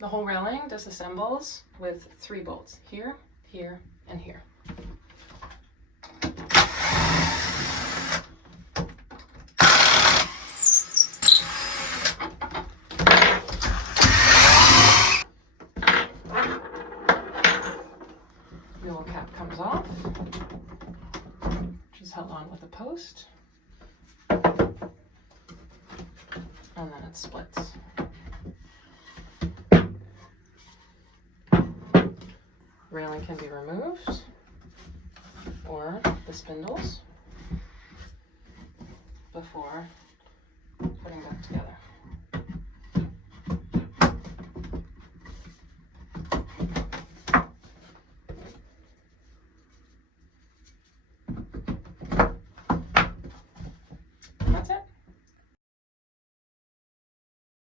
The whole railing disassembles with 3 bolts, here, here, and here. The little cap comes off, which is held on with a post, and then it splits. Railing can be removed, or the spindles, before putting back together.